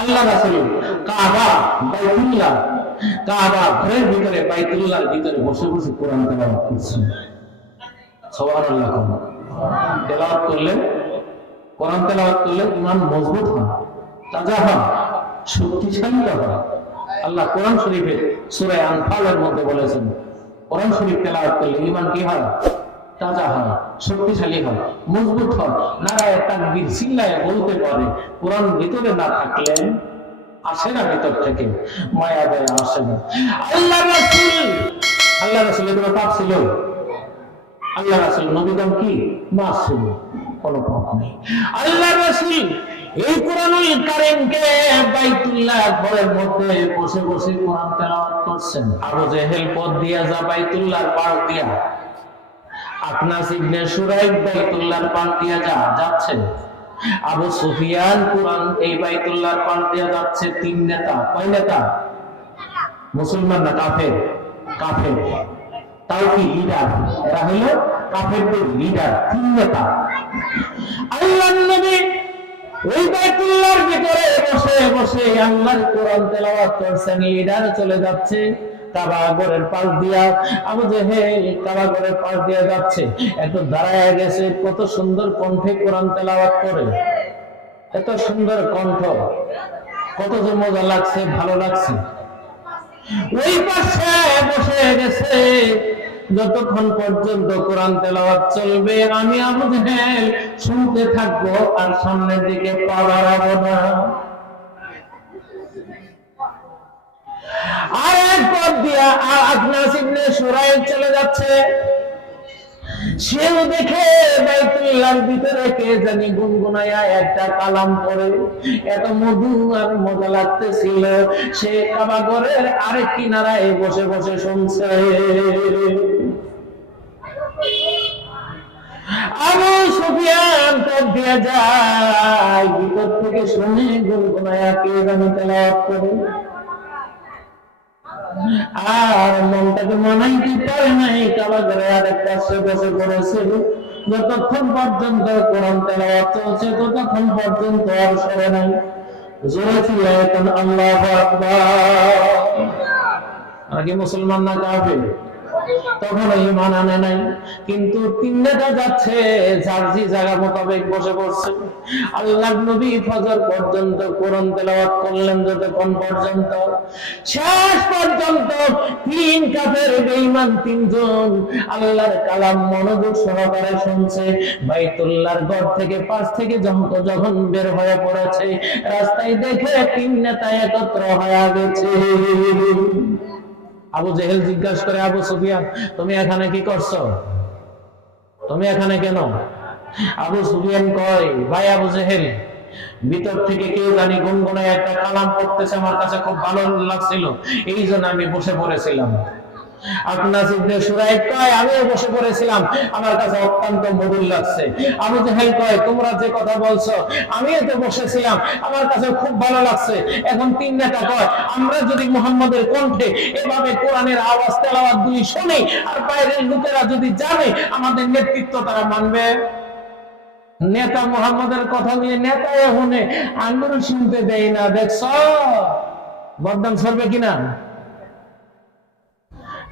আল্লাহ রাসূল কাবা, বাইতুল্লাহ, কাবা ঘরের ভিতরে, বাইতুল্লাহর ভিতরে বসে বসে কোরআন তেলাওয়াত করছেন সুবহানাল্লাহ তেলাওয়াত করলে, কোরআন তেলাওয়াত করলে ইমান মজবুত হয়, তাজা হয়, শক্তিশালী হয়। আল্লাহ কোরআন শরীফে সূরা আনফালের মধ্যে বলেছেন, কোরআন শরীফ তেলাওয়াত করলে ইমান কি হয়? তাজা হয় শক্তিশালী হয় মজবুত হয় নারায় তাকবীর চিল্লায় বলতে পারে, কোরআন ভিতরে না থাকলে আসে না ভিতর থেকে। মায়া দয়া আসে না আল্লাহ রাসূল! আল্লাহ রাসূল এগুলো পাপ ছিল? আল্লাহ রাসূল নবীগণ কি? মাসুম কোনো পাপ নেই। আল্লাহ রাসূল এই কোরআনুল কারীমকে বাইতুল্লাহ ঘরের মধ্যে বসে বসে কোরআন তেলাওয়াত করছেন। আবু জেহেল পথ দিয়া যা বাইতুল্লাহ পাশ দিয়া। আকনাস ইবনে সুরাইব বাইতুল্লাহর যা, যাচ্ছে। আবু সুফিয়ান কোরআন এই বাইতুল্লাহর যাচ্ছে তিন নেতা। কয় নেতা? মুসলমান না কাফের? কাফের। তাও কি লিডার এরা কাফেরদের লিডার তিন নেতা। আল্লাহ নবী ওই বাইতুল্লাহর ভিতরে বসে বসে আল্লাহর কোরআন তেলাওয়াত করছেন লিডার চলে যাচ্ছে। কাবাগরের পাশ দিয়া কাবাগরের পাশ দিয়া যাচ্ছে। দাঁড়ায় গেছে, কত সুন্দর কণ্ঠে কোরআন করে। এত সুন্দর কণ্ঠ। কত যে মজা লাগছে, ভালো লাগছে। ওই পাশে বসে গেছে। যতক্ষণ পর্যন্ত কোরআন তেলাওয়াত চলবে, আমি জেহেল শুনতে থাকব আর সামনের দিকে পা বাড়াবো না। পথ দিয়া আর আকনাস ইবনে সুরাইব চলে যাচ্ছে। সেও দেখে বাইতুল্লাহর ভিতরে কে জানি গুনগুনাইয়া একটা কালাম পড়ে এত মধু আর মজা লাগতেছিল। সে কাবাগরের আরেক কিনারায় বসে বসে শুনছে। আবু সুফিয়ান পথ দিয়ে যায়। ভিতর থেকে শুনে গুনগুনাইয়া কে জানি তেলাওয়াত করে। আর মনটাকে মানাইতে পারে নাই কাবা করে আরেক পাশে বসে পড়েছে যতক্ষণ পর্যন্ত কোরআন তেলাওয়াত চলছে, ততক্ষণ পর্যন্ত আর সরে নাই। জোরে এখন আল্লাহ আকবার। মুসলমান না কাফের? তখন ইমান আনে নাই। কিন্তু তিন নেতা যাচ্ছে, যার যে জায়গা মোতাবেক বসে পড়ছে। আল্লাহ নবী ফজর পর্যন্ত কোরআন তেলাওয়াত করলেন যতক্ষণ পর্যন্ত। শেষ পর্যন্ত তিন কাফের বেঈমান তিনজন আল্লাহর কালাম মনোযোগ সহকারে শুনছে। বাইতুল্লাহর ঘর থেকে পাশ থেকে যখন যখন বের হয়ে পড়েছে, রাস্তায় দেখে তিন নেতা একত্র হয়ে গেছে। আবু জেহেল জিজ্ঞাসা করে, আবু সুফিয়ান, তুমি এখানে কি করছ? তুমি এখানে কেন? আবু সুফিয়ান কয়, ভাই আবু জেহেল, ভিতর থেকে কেউ জানি গুনগুনায় একটা কালাম পড়তেছে, আমার কাছে খুব ভালো লাগছিল এই জন্য আমি বসে পড়েছিলাম। আমার এখন যদি কণ্ঠে এভাবে কোরআনের আওয়াজ, তেলাওয়াত শুনি, আর বাইরের লোকেরা যদি জানে, আমাদের নেতৃত্ব তারা মানবে। নেতা মুহাম্মদের কথা নিয়ে নেতা শুনে আঙ্গুর শুনতে দেয় না, দেখছ? বদনাম সরবে কিনা?